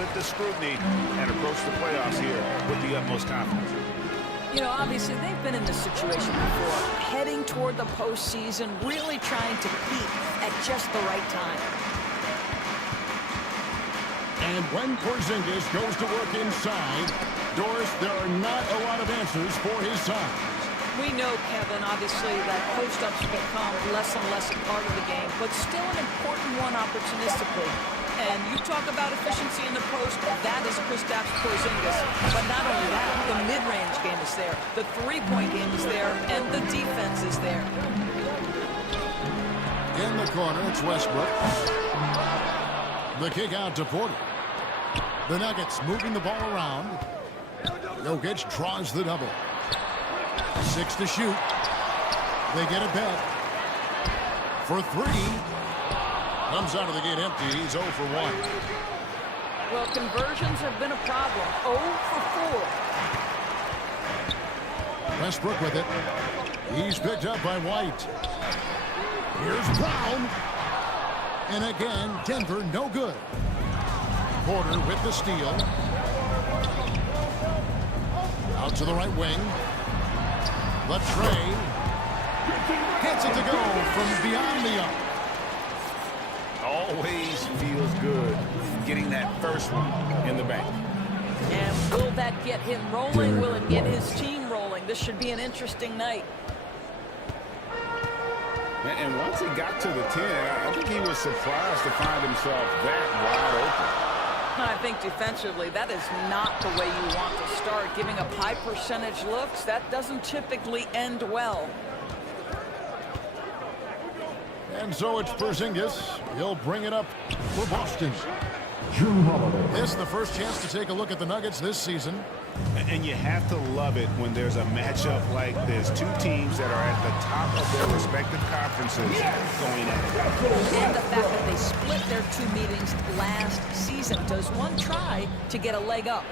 withstood the scrutiny and approached the playoffs here with the utmost confidence. You know, obviously, they've been in this situation before, heading toward the postseason, really trying to peak at just the right time. And when Porzingis goes to work inside, Doris, there are not a lot of answers for his side. We know, Kevin, obviously, that post-ups become less and less a part of the game, but still an important one opportunistically. And you talk about efficiency in the post, that is Kristaps Porzingis. But not only that, the mid-range game is there, the three-point game is there, and the defense is there. In the corner, it's Westbrook. The kick out to Porter. The Nuggets moving the ball around. Jokic draws the double. 6 to shoot. They get it back. For 3. Comes out of the gate empty. He's 0 for 1. Well, conversions have been a problem. 0 for 4. Westbrook with it. He's picked up by White. Here's Brown. And again, Denver no good. Porter with the steal. Out to the right wing. Latrey gets it to go from beyond the arc. Always feels good getting that first one in the bank. And will that get him rolling? Will it get his team rolling? This should be an interesting night. And once he got to the 10, I think he was surprised to find himself that wide open. I think defensively, that is not the way you want to start. Giving up high percentage looks, that doesn't typically end well. And so it's Porzingis. He'll bring it up for Boston. This is the first chance to take a look at the Nuggets this season. And you have to love it when there's a matchup like this. Two teams that are at the top of their respective conferences going at it. And the fact that they split their 2 meetings last season. Does one try to get a leg up?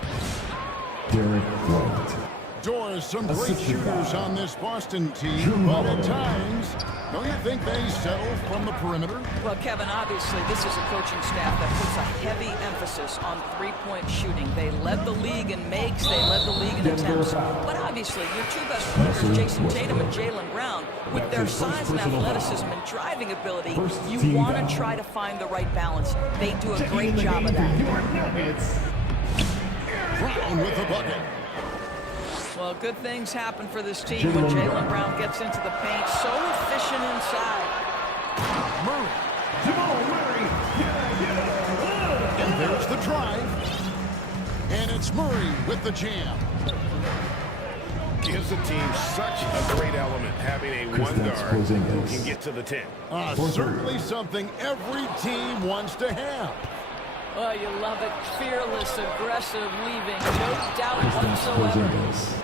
Doors, some great shooters on this Boston team, but at times, don't you think they settle from the perimeter? Well, Kevin, obviously, this is a coaching staff that puts a heavy emphasis on three-point shooting. They led the league in makes, they led the league in attempts. But obviously, your 2 best players, Jason Tatum and Jaylen Brown, with their size and athleticism and driving ability, you want to try to find the right balance. They do a great job of that. Brown with the bucket. Well, good things happen for this team when Jaylen Brown gets into the paint. So efficient inside. Murray. And there's the drive. And it's Murray with the jam. Gives the team such a great element, having a one guard who can get to the 10. Certainly something every team wants to have. Oh, you love it. Fearless, aggressive, leaving. No doubt whatsoever.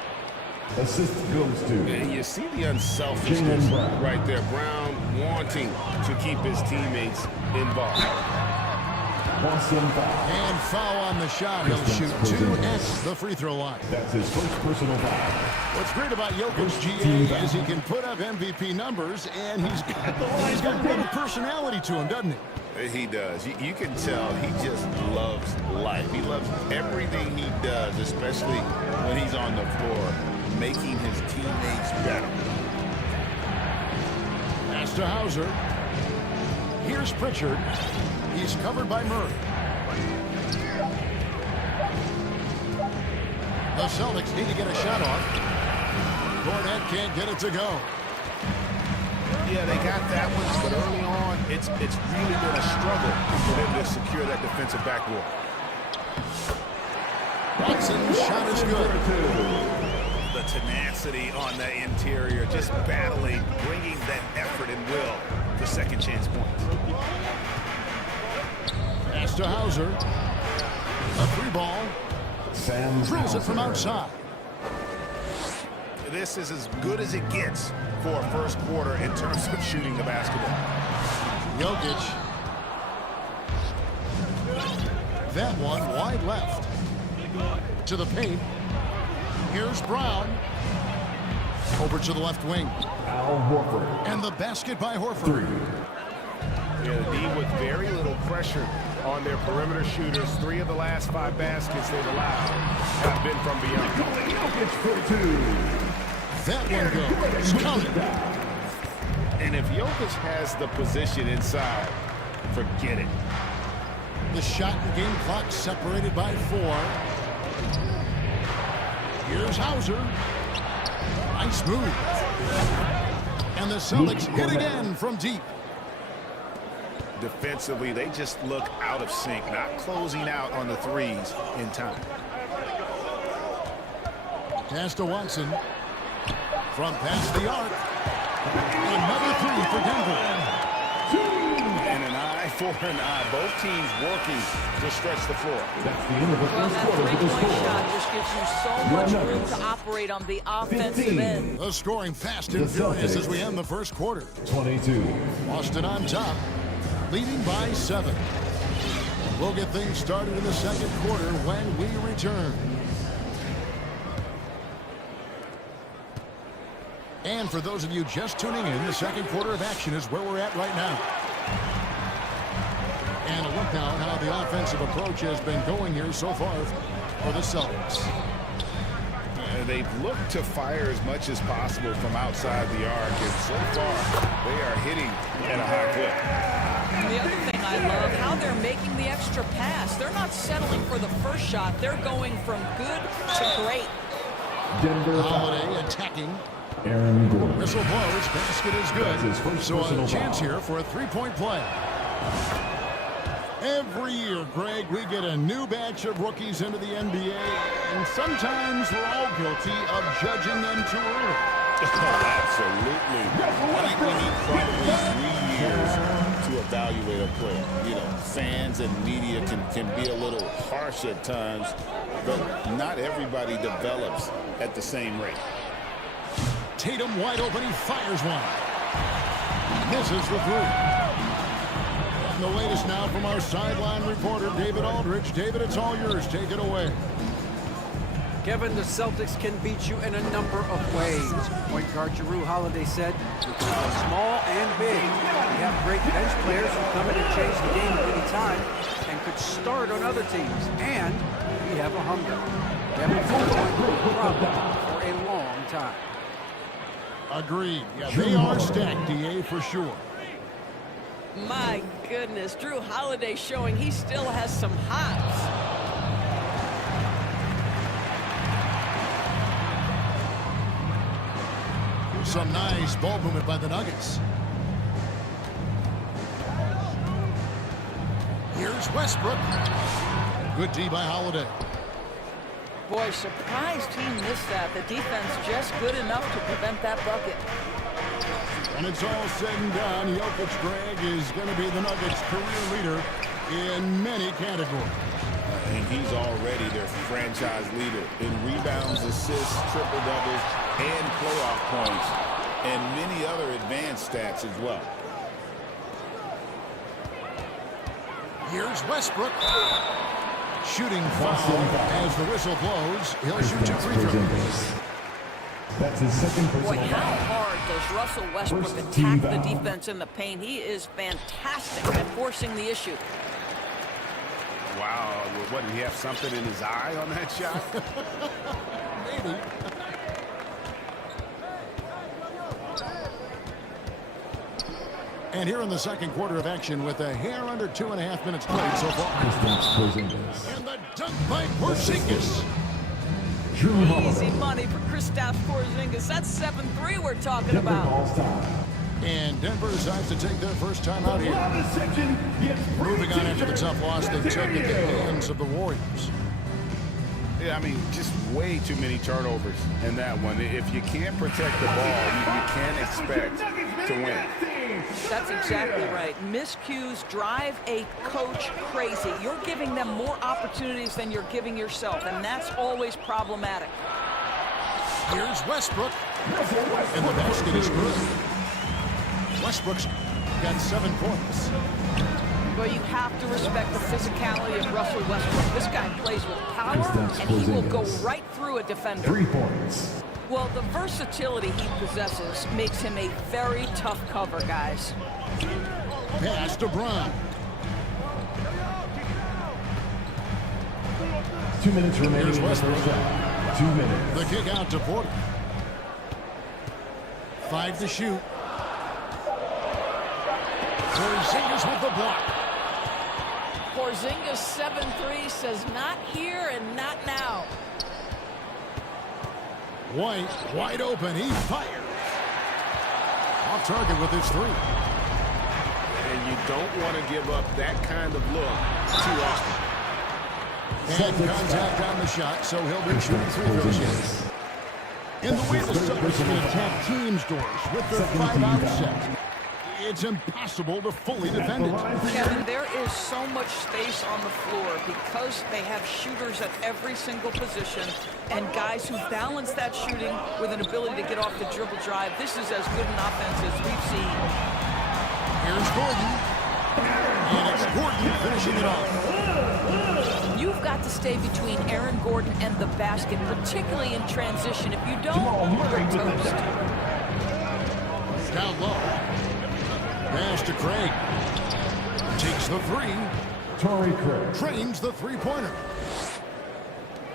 Assist goes to. And you see the unselfishness right there. Brown wanting to keep his teammates involved. And foul on the shot. He'll shoot 2 at the free throw line. That's his first personal foul. What's great about Jokic, GA, is he can put up MVP numbers, and he's got a bit of personality to him, doesn't he? He does. You can tell he just loves life. He loves everything he does, especially when he's on the floor, making his teammates better. Pass to Hauser. Here's Pritchard. He's covered by Murray. The Celtics need to get a shot off. Cornette can't get it to go. Yeah, they got that one, but early on, it's really been a struggle for them to secure that defensive backboard. Watson's shot is good. The tenacity on the interior, just battling, bringing that effort and will for second chance points. Pass to Hauser. A 3 ball. Drills it from outside. This is as good as it gets for a first quarter in terms of shooting the basketball. Jokic. That one wide left. To the paint. Here's Brown. Over to the left wing. And the basket by Horford. Yeah, the D with very little pressure on their perimeter shooters. 3 of the last 5 baskets they've allowed have been from beyond. That one goes. Counted. And if Jokic has the position inside, forget it. The shot and game clock separated by 4. Here's Hauser. Nice move. And the Celtics hit again from deep. Defensively, they just look out of sync, not closing out on the threes in time. Pass to Watson. From past the arc. Another 3 for Denver. And an eye for an eye. Both teams working to stretch the floor. That's the end of the Well, first that quarter with the three-point score. shot just gives you so much room to operate on the offensive 15. end. The scoring fast and furious as we end the first quarter. 22. Boston on top, leading by 7. We'll get things started in the second quarter when we return. And for those of you just tuning in, the second quarter of action is where we're at right now. And a look now at how the offensive approach has been going here so far for the Celtics. They've looked to fire as much as possible from outside the arc, and so far they are hitting at a high clip. And the other thing I love, how they're making the extra pass. They're not settling for the first shot. They're going from good to great. Denver Holiday attacking. Aaron Gordon. Whistle blows. Basket is That's his good. first So a personal chance foul. here for a three-point play. Every year, Greg, we get a new batch of rookies into the NBA, and sometimes we're all guilty of judging them too early. Oh, absolutely. I think we need probably 3 years to evaluate a player. You know, fans and media can be a little harsh at times, but not everybody develops at the same rate. Tatum wide open, he fires one. Misses the 3. And the latest now from our sideline reporter, David Aldridge. David, it's all yours. Take it away. Kevin, the Celtics can beat you in a number of ways. Point guard Jrue Holiday said, "We can go small and big. We have great bench players who come in and change the game at any time and could start on other teams. And we have a hunger. Kevin's going to be a problem for a long time." Agreed. Yeah, they are stacked, DA, for sure. My goodness, Jrue Holiday showing he still has some hops. Some nice ball movement by the Nuggets. Here's Westbrook. Good D by Holiday. Boy, surprised he missed that. The defense just good enough to prevent that bucket. When it's all said and done, Jokic, Greg, is going to be the Nuggets' career leader in many categories. And he's already their franchise leader in rebounds, assists, triple-doubles, and playoff points, and many other advanced stats as well. Here's Westbrook. Shooting foul as the whistle blows. He'll shoot 2 free throws. That's his second Boy, personal how foul. hard does Russell Westbrook First team attack the foul. defense in the paint? He is fantastic at forcing the issue. Wow, what, did he have something in his eye on that shot? Maybe. And here in the second quarter of action with a hair under 2.5 minutes played so far. Kristaps Porzingis. And the dunk by Porzingis. Jrue Easy Holiday. money for Kristaps Porzingis. That's 7-3 we're talking Denver about. calls time. And Denver decides to take their first time out here. Moving on after the tough loss they took at the hands of the Warriors. Yeah, I mean, just way too many turnovers in that one. If you can't protect the ball, you can't expect to win. That's exactly right. Miscues drive a coach crazy. You're giving them more opportunities than you're giving yourself, and that's always problematic. Here's Westbrook. And the basket is good. Westbrook's got 7 points. But you have to respect the physicality of Russell Westbrook. This guy plays with power, and he will go right through a defender. 3 points. Well, the versatility he possesses makes him a very tough cover, guys. Pass to Brown. 2 minutes remaining Here's in the Westbrook. first half. 2 minutes. The kick out to Porter. 5 to shoot. Porzingis with the block. Porzingis 7-3 says not here and not now. White wide open. He fires. Off target with his three. And you don't want to give up that kind of look too often. And contact on the shot, so he'll be shooting free throws here. In the way the Celtics can attack teams' doors with their 5-out set, it's impossible to fully defend it. Kevin, there is so much space on the floor because they have shooters at every single position and guys who balance that shooting with an ability to get off the dribble drive. This is as good an offense as we've seen. Here's Gordon. And it's Gordon finishing it off. You've got to stay between Aaron Gordon and the basket, particularly in transition. If you don't, you're toast. Down low. Pass to Craig. Takes the three. Torrey Craig. Trains the three-pointer.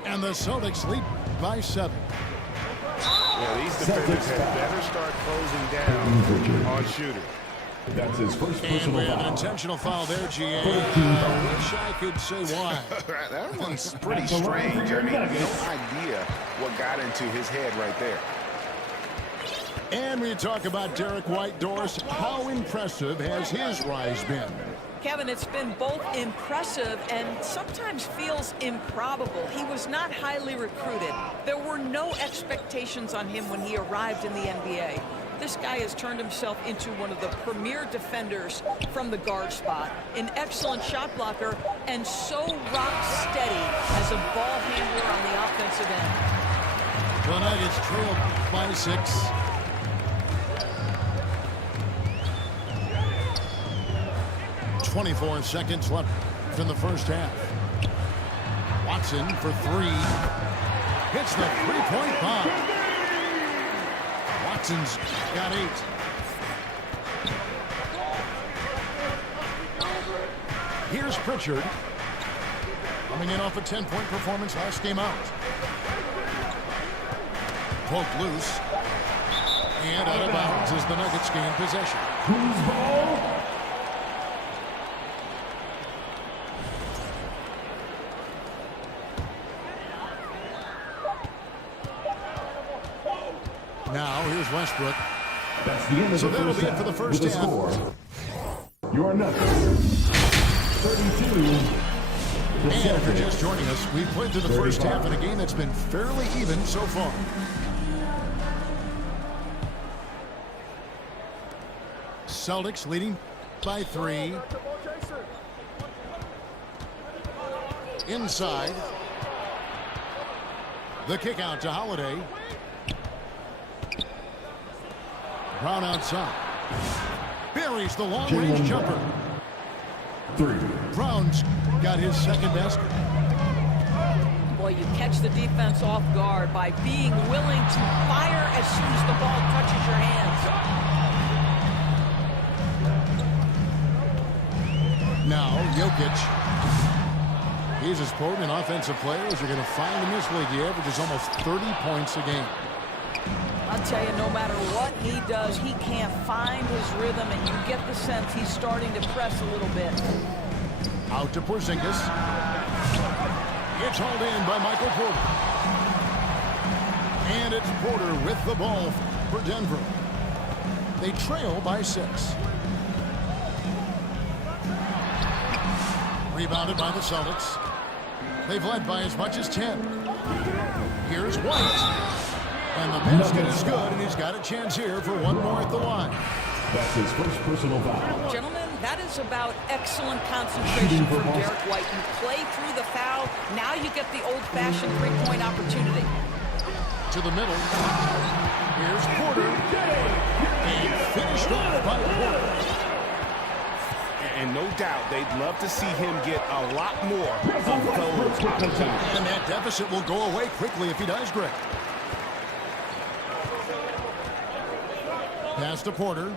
And the Celtics lead by 7. Yeah, these defenders have better start closing down on shooters. That's his first And we personal have an foul. intentional foul there, GA. 13 I fouls. wish I could say why. That one's pretty strange. I mean, no idea what got into his head right there. And we talk about Derek White, Doris. How impressive has his rise been? Kevin, it's been both impressive and sometimes feels improbable. He was not highly recruited. There were no expectations on him when he arrived in the NBA. This guy has turned himself into one of the premier defenders from the guard spot, an excellent shot blocker, and so rock steady as a ball handler on the offensive end. The Nuggets trailed by 6. .24 seconds left in the first half. Watson for 3. Hits the three-point bomb. Watson's got 8. Here's Pritchard. Coming in off a 10-point performance last game out. Poked loose. And out of bounds as the Nuggets gain possession. Who's ball? Now, here's Westbrook. That's the end of So the that'll first be it half. for the first With a half. score. Your Nuggets. 32. The And if you're Celtics. just joining us, we've played through the first half in a game that's been fairly even so far. Celtics leading by 3. Inside. The kick out to Holiday. Brown outside. Buries the long-range jumper. 3. Brown's got his second basket. Boy, you catch the defense off guard by being willing to fire as soon as the ball touches your hands. Now, Jokic. He's as potent an offensive player as you're going to find in this league. He averages almost 30 points a game. I'll tell you, no matter what he does, he can't find his rhythm, and you get the sense he's starting to press a little bit. Out to Porzingis. It's hauled in by Michael Porter. And it's Porter with the ball for Denver. They trail by 6. Rebounded by the Celtics. They've led by as much as 10. Here's White. And the basket is good, and he's got a chance here for one more at the line. That's his first personal foul. Gentlemen, that is about excellent concentration from Derek White. You play through the foul. Now you get the old-fashioned three-point opportunity. To the middle. Here's Porter. And finished off by Porter. And no doubt, they'd love to see him get a lot more of those opportunities. And that deficit will go away quickly if he does, Greg. Pass to Porter.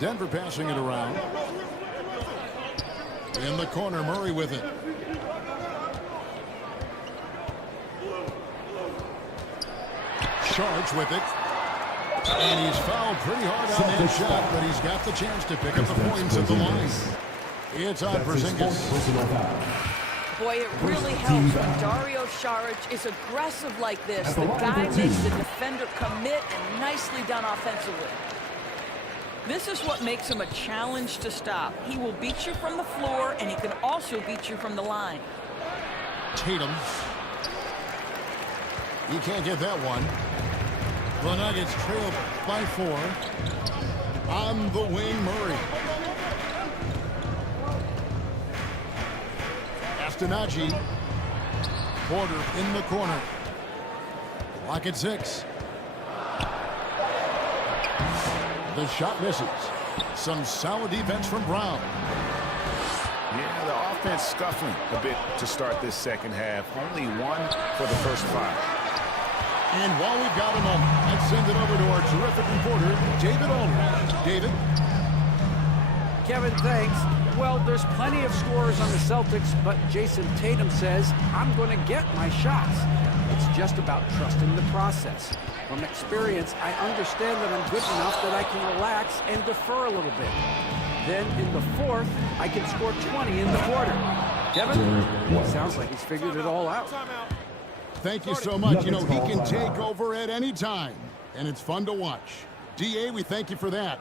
Denver passing it around. In the corner, Murray with it. charged with it. And he's fouled pretty hard on that shot, but he's got the chance to pick up the points at the line. It's on Porzingis. Boy, it really helps when Dario Saric is aggressive like this. The guy makes the defender commit, and nicely done offensively. This is what makes him a challenge to stop. He will beat you from the floor, and he can also beat you from the line. Tatum. He can't get that one. The Nuggets trail by 4. On the wing, Murray. Astonaghi. Porter in the corner. Lock at 6. The shot misses. Some solid defense from Brown. Yeah, the offense scuffling a bit to start this second half. Only 1 for the first 5. And while we've got a moment, let's send it over to our terrific reporter, David Aldridge. David? Kevin, thanks. Well, there's plenty of scorers on the Celtics, but Jason Tatum says, I'm going to get my shots. It's just about trusting the process. From experience, I understand that I'm good enough that I can relax and defer a little bit. Then in the 4th, I can score 20 in the quarter. Kevin? Sounds like he's figured it all out. Thank you so much. You know, he can take over at any time, and it's fun to watch. DA, we thank you for that.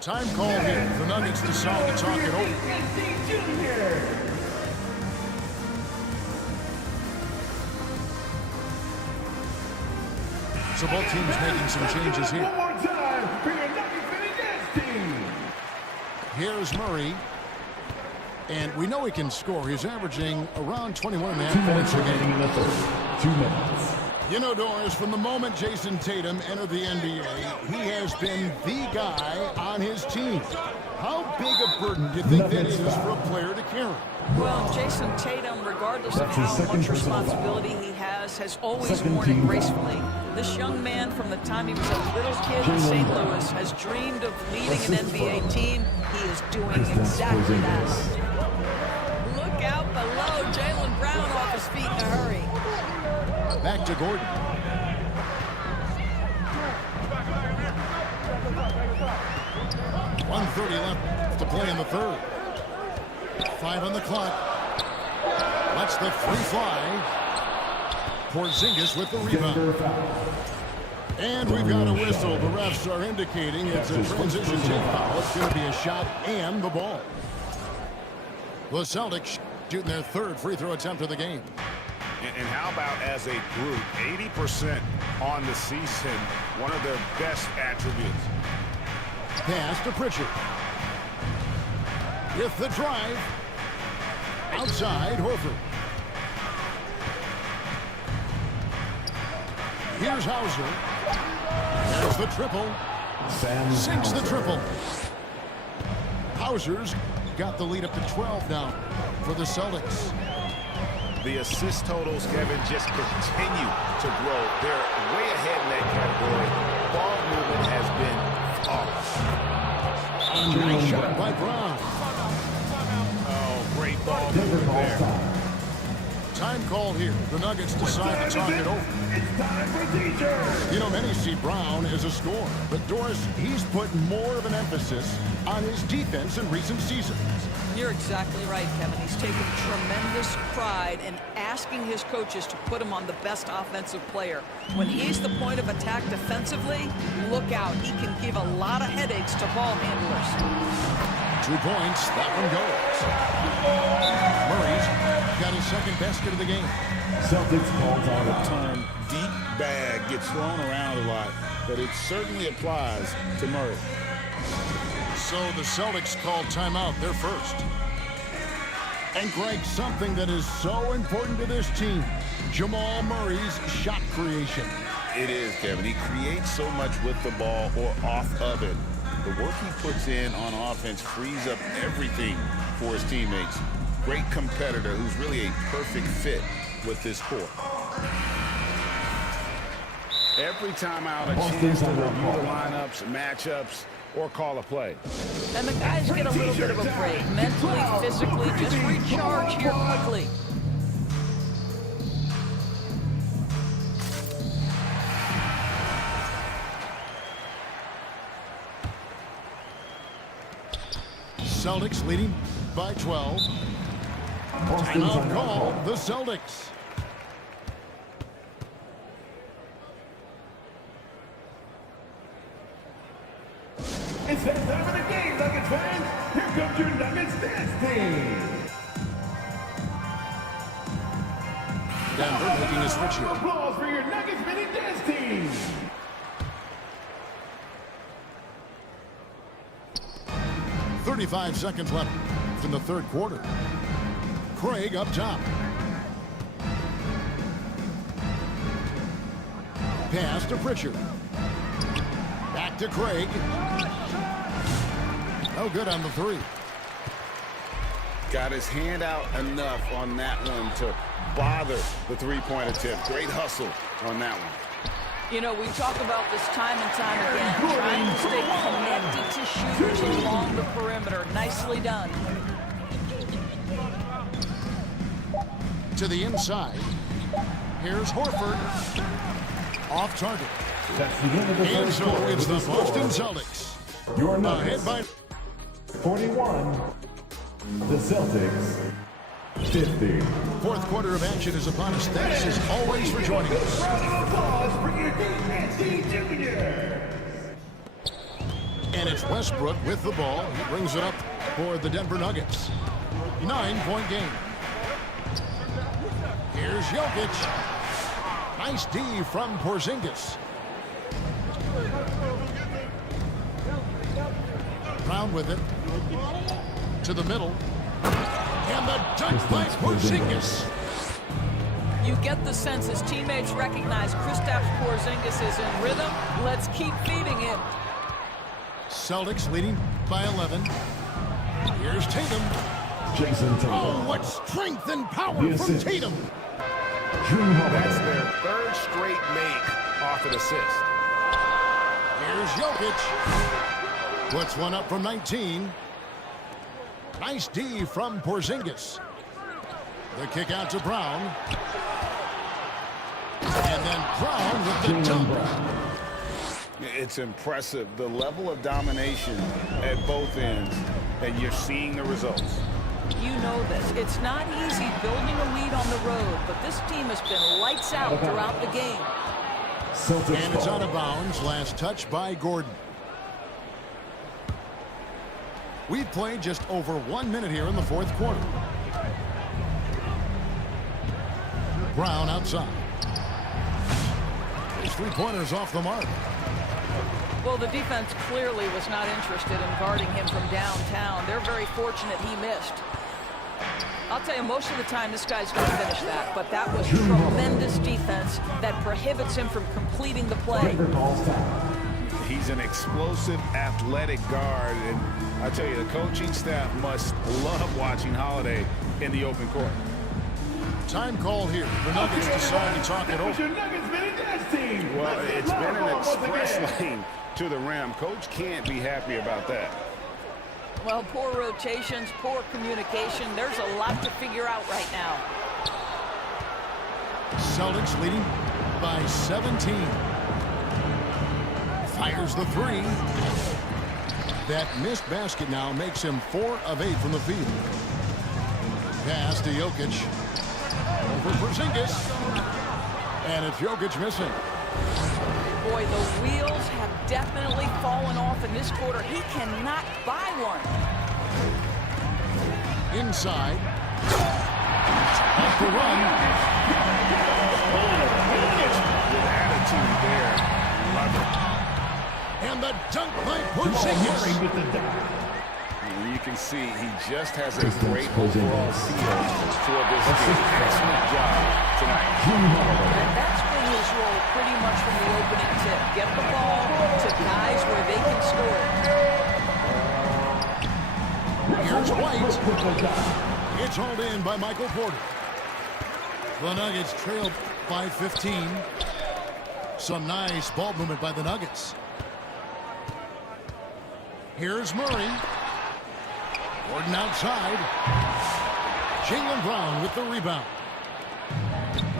Time call here. The Nuggets decide to talk it over. So both teams making some changes here. One more time for your Nuggets team. Here's Murray. And we know he can score. He's averaging around 21.5 points a game. In the third. 2 minutes. You know, Doris, from the moment Jason Tatum entered the NBA, he has been the guy on his team. How big a burden do you think that is for a player to carry? Well, Jason Tatum, regardless of how much responsibility he has always worn it gracefully. This young man, from the time he was a little kid in St. Louis, has dreamed of leading an NBA team. He is doing exactly that. Look out below. Jaylen Brown off his feet in a hurry. Back to Gordon. .130 left to play in the 3rd. 5 on the clock. Lets the free fly. Porzingis with the rebound. And we've got a whistle. The refs are indicating it's a transition team foul. It's going to be a shot and the ball. The Celtics shooting their 3rd free throw attempt of the game. And how about as a group, 80% on the season, one of their best attributes. Pass to Pritchard. With the drive. Outside, Horford. Here's Hauser. There's the triple. Sinks the triple. Hauser's got the lead up to 12 now for the Celtics. The assist totals, Kevin, just continue to grow. They're way ahead in that category. Ball movement has been flawless. A nice shot by Brown. Oh, great ball movement there. Time call here. The Nuggets decide to talk it over. You know, many see Brown as a scorer, but Doris, he's put more of an emphasis on his defense in recent seasons. You're exactly right, Kevin. He's taken tremendous pride in asking his coaches to put him on the best offensive player. When he's the point of attack defensively, look out. He can give a lot of headaches to ball handlers. 2 points. That one goes. Murray's got his 2nd basket of the game. Celtics call time. The term deep bag gets thrown around a lot, but it certainly applies to Murray. So the Celtics call timeout. They're first. And Greg, something that is so important to this team, Jamal Murray's shot creation. It is, Kevin. He creates so much with the ball or off of it. The work he puts in on offense frees up everything for his teammates. Great competitor who's really a perfect fit with this court. Every time out, a chance to review the lineups, matchups, or call a play. And the guys get a little bit of a break, mentally, physically, just recharge here quickly. Celtics leading by 12. Timeout call, the Celtics. It's that time of the game, Nuggets fans. Here comes your Nuggets dance team. Denver making a switch here. Applause for your Nuggets mini dance team. .35 seconds left in the third quarter. Craig up top. Pass to Pritchard. Back to Craig. No good on the three. Got his hand out enough on that one to bother the three-point attempt. Great hustle on that one. You know, we talk about this time and time again, trying to stay connected to shooters along the perimeter. Nicely done. To the inside. Here's Horford. Off target. That's the end of the And first so quarter. it's the With Boston score, Celtics. Your Ahead Nuggets by 41. The Celtics 50. fourth quarter of action is upon us. Thanks as always for joining us. Round of applause for your D&D Juniors. And it's Westbrook with the ball. He brings it up for the Denver Nuggets. 9-point game. Here's Jokic. Nice D from Porzingis. Brown with it. To the middle. And the dunk by Porzingis. You get the sense his teammates recognize Kristaps Porzingis is in rhythm. Let's keep feeding him. Celtics leading by 11. Here's Tatum. Jason Tatum. Oh, what strength and power The from assist. Tatum. Drew That's Holiday. their third straight make off an assist. Here's Jokic. Puts one up from 19. Nice D from Porzingis. The kick out to Brown. And then Brown with the Jaylen dunk. Brown. It's impressive, the level of domination at both ends, and you're seeing the results. You know this. It's not easy building a lead on the road, but this team has been lights out throughout the game. Celtics And it's ball. out of bounds. Last touch by Gordon. We've played just over 1 minute here in the fourth quarter. Brown outside. His three-pointers off the mark. Well, the defense clearly was not interested in guarding him from downtown. They're very fortunate he missed. I'll tell you, most of the time this guy's going to finish that, but that was tremendous defense that prohibits him from completing the play. Denver calls foul. He's an explosive, athletic guard, and I tell you, the coaching staff must love watching Holiday in the open court. Time call here. The Nuggets decide to talk it That was over. your Nuggets mini dance team. Well, Let's it's get been loud an once express again. lane to the rim. Coach can't be happy about that. Well, poor rotations, poor communication. There's a lot to figure out right now. Celtics leading by 17. Fires the three. That missed basket now makes him 4 of 8 from the field. Pass to Jokic. Over Porzingis. And it's Jokic missing. Boy, the wheels have definitely fallen off in this quarter. He cannot buy one. Inside. Off the run. With attitude there. Love it. And the dunk by Murray Porzingis. with the dunk. And you can see he just has a Kristaps great Porzingis. overall feel for this game. Excellent job tonight. Drew Holiday. And that's been his role pretty much from the opening tip. Get the ball to guys where they can score. Here's White. With the dunk. It's hauled in by Michael Porter. The Nuggets trailed by 15. Some nice ball movement by the Nuggets. Here's Murray. Gordon outside. Jaylen Brown with the rebound.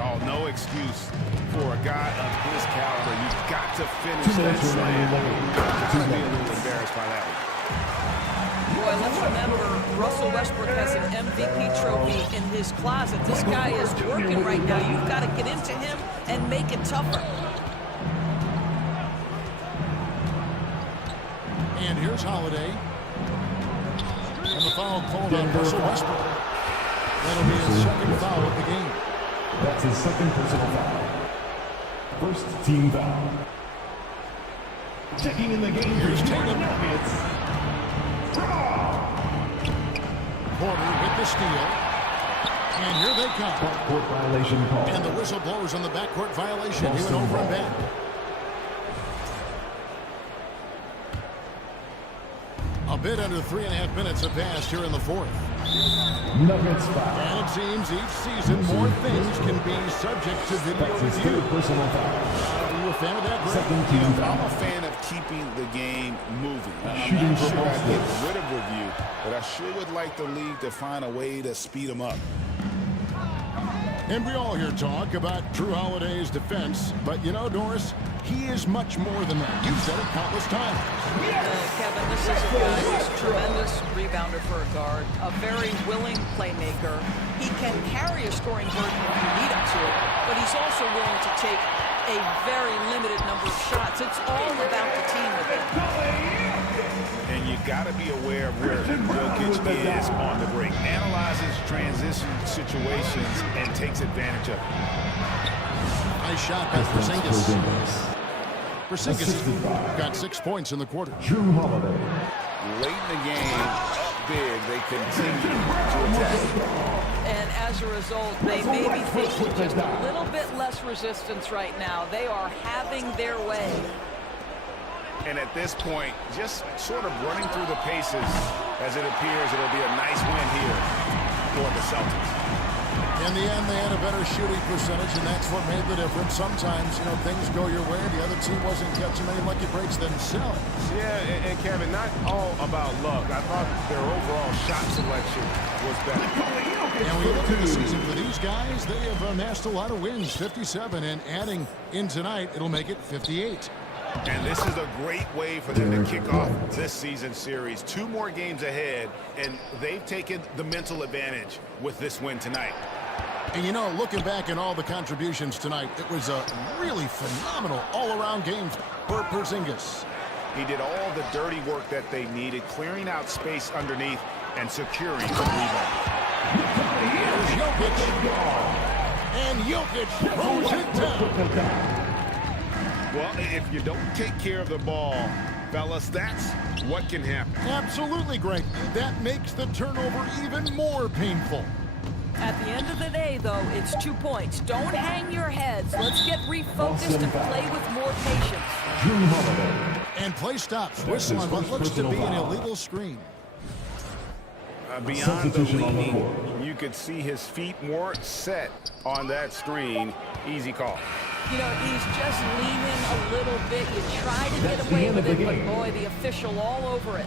Oh, no excuse for a guy of his caliber. You've got to finish 2 that minutes slam. remaining. You're going to be a little embarrassed by that one. Boy, let's remember, Russell Westbrook has an MVP trophy in his closet. This guy is working right now. You've got to get into him and make it tougher. And here's Holiday. And the foul called on Russell Westbrook. That'll be his second foul of the game. That's his second personal foul. First team foul. Checking in the game. Here's for Tatum. Nuggets. Porter with the steal. And here they come. Backcourt violation call. And the whistle blows on the backcourt violation. He went over and back. A bit under 3.5 minutes have passed here in the fourth. Nuggets foul. And it seems each season more things can be subject to video That's his review. third personal foul. Are you a fan of that, Greg? Second team I'm foul. a fan of keeping the game moving. I'm Shooting not for sure I'd Boston. get rid of review, but I sure would like the league to find a way to speed them up. And we all hear talk about Drew Holiday's defense, but you know, Doris, he is much more than that. You've said it countless times. Kevin, this is a guy who's a tremendous rebounder for a guard, a very willing playmaker. He can carry a scoring burden if you need him to, but he's also willing to take a very limited number of shots. It's all about the team with him. And you got to be aware of where Jokic is on the break. Analyzes transition situations and takes advantage of it. Nice shot by Porzingis. Porzingis got 6 points in the quarter. Drew Holiday. Late in the game, up big, they continue to attack. And as a result, they may be facing just a little bit less resistance right now. They are having their way. And at this point, just sort of running through the paces as it appears it'll be a nice win here for the Celtics. In the end, they had a better shooting percentage, and that's what made the difference. Sometimes, you know, things go your way. The other team wasn't catching many lucky breaks themselves. Yeah, and Kevin, not all about luck. I thought their overall shot selection was better. And we look at the season for these guys, they have amassed a lot of wins, 57, and adding in tonight, it'll make it 58. And this is a great way for them to kick off this season series. 2 more games ahead, and they've taken the mental advantage with this win tonight. And you know, looking back at all the contributions tonight, it was a really phenomenal all-around game for Porzingis. He did all the dirty work that they needed, clearing out space underneath and securing the rebound. Here's Jokic. And Jokic throws it down. Well, if you don't take care of the ball, fellas, that's what can happen. Absolutely, Greg. That makes the turnover even more painful. At the end of the day, though, it's 2 points. Don't hang your heads. Let's get refocused and play with more patience. Drew Holiday. And play stops. Whistle on what looks to be an illegal screen. Beyond the Substitution on the leaning, court. you could see his feet more set on that screen. Easy call. You know, he's just leaning a little bit. You try to get away with it, but boy, the official all over it.